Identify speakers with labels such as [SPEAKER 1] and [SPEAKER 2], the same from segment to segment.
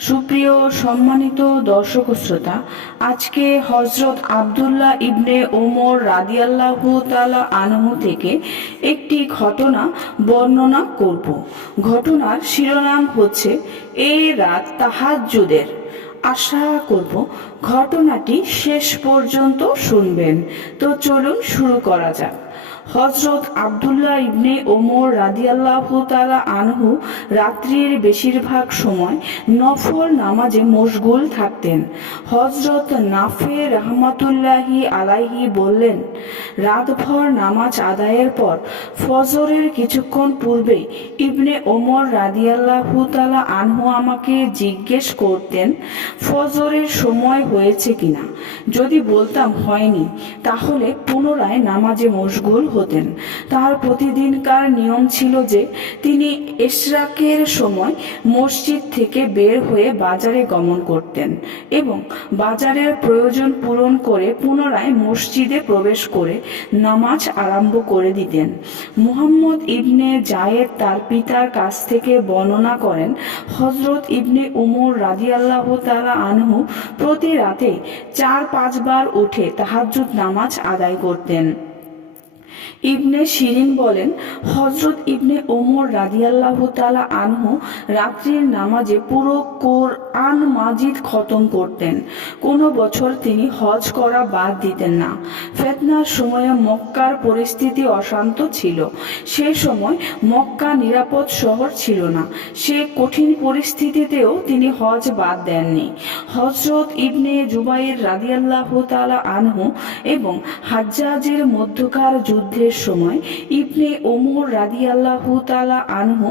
[SPEAKER 1] সুপ্রিয় সম্মানিত দর্শক শ্রোতা, আজকে হজরত আবদুল্লাহ ইবনে ওমর রাদিয়াল্লাহু তালা আনহু থেকে একটি ঘটনা বর্ণনা করব। ঘটনার শিরোনাম হচ্ছে এই রাত তাহাজ্জুদের। আশা করব ঘটনাটি শেষ পর্যন্ত শুনবেন। তো চলুন শুরু করা যাক। হজরত আবদুল্লাহ ইবনে ওমর রাদিয়াল্লাহু তালা আনহু রাত্রির বেশিরভাগ সময় নফল নামাজে মশগুল থাকতেন। হজরত নাফে রহমাতুল্লাহি আলাইহি বললেন, রাতভর নামাজ আদায়ের পর ফজরের কিছুক্ষণ পূর্বে ইবনে ওমর রাদিয়াল্লাহু তালা আনহু আমাকে জিজ্ঞেস করতেন, ফজরের সময় হয়েছে কিনা? যদি বলতাম হয়নি, তাহলে পুনরায় নামাজে মশগুল হতেন। তার প্রতিদিনকার নিয়ম ছিল যে, তিনি এশরাকের সময় মসজিদ থেকে বের হয়ে বাজারে গমন করতেন এবং বাজারের প্রয়োজন পূরণ করে পুনরায় মসজিদে প্রবেশ করে নামাজ আরম্ভ করে দিতেন। মুহাম্মদ ইবনে জায়েদ তার পিতার কাছ থেকে বর্ণনা করেন হজরত ইবনে উমর রাজিয়াল্লাহ তালা আনহু প্রতি রাতে চার পাঁচবার উঠে তাহাজ্জুদ নামাজ আদায় করতেন। ইবনে শিরিন বলেন হজরত ইবনে ওমর রাদিয়াল্লাহ তালা আনহু রাত্রির নামাজে পুরো কোরআন মাজিদ খতম করতেন। কোনো বছর তিনি হজ করা বাদ দিতেন না। ফেতনার সময়ে মক্কার পরিস্থিতি অশান্ত ছিল। সে সময় মক্কা নিরাপদ শহর ছিল না। সে কঠিন পরিস্থিতিতেও তিনি হজ বাদ দেননি। হজরত ইবনে জুবাইর রাদিয়াল্লাহ তালা আনহু এবং হাজ্জাজের মধ্যকার যুদ্ধের সময় ইবনে ওমর রাদিয়াল্লাহু তালা আনহু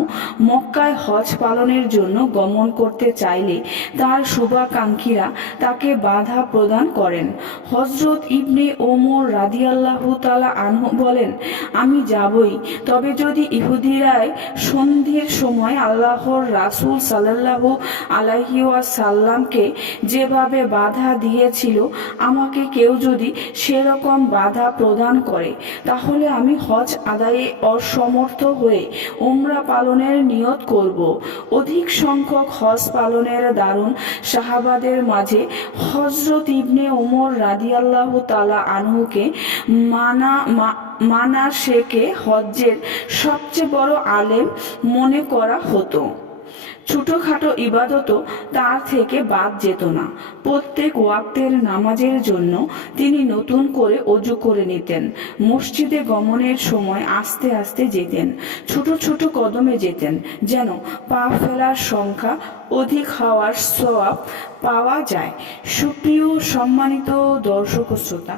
[SPEAKER 1] মক্কায় হজ পালনের জন্য গমন করতে চাইলে তার শুভাকাঙ্ক্ষীরা তাকে বাধা প্রদান করেন। হজরত ইবনে ওমর রাদিয়াল্লাহু তালা আনহু বলেন, আমি যাবই, তবে যদি ইহুদিরায় সন্ধির সময় আল্লাহর রাসুল সাল্লাহু আলাহি সাল্লামকে যেভাবে বাধা দিয়েছিল, আমাকে কেউ যদি সেরকম বাধা প্রদান করে তাহলে আমি হজ আদায়ে অসমর্থ হয়ে উমরা পালনের নিয়ত করব। অধিক সংখ্যক হজ পালনের দারুণ শাহাবাদের মাঝে হজরত ইবনে ওমর রাদিয়াল্লাহ তালা আনহুকে মানা, মা মানা শেখে হজ্জের সবচেয়ে বড় আলেম মনে করা হতো। ছোটখাটো ইবাদতও তার থেকে বাদ যেত না। প্রত্যেক ওয়াক্তের নামাজের জন্য তিনি নতুন করে অজু করে নিতেন, মসজিদে গমনের সময় আস্তে আস্তে যেতেন, ছোট ছোট কদমে যেতেন, যেন পা ফেলার সংখ্যা অধিক হওয়ার সওয়াব পাওয়া যায়। সুপ্রিয় সম্মানিত দর্শক শ্রোতা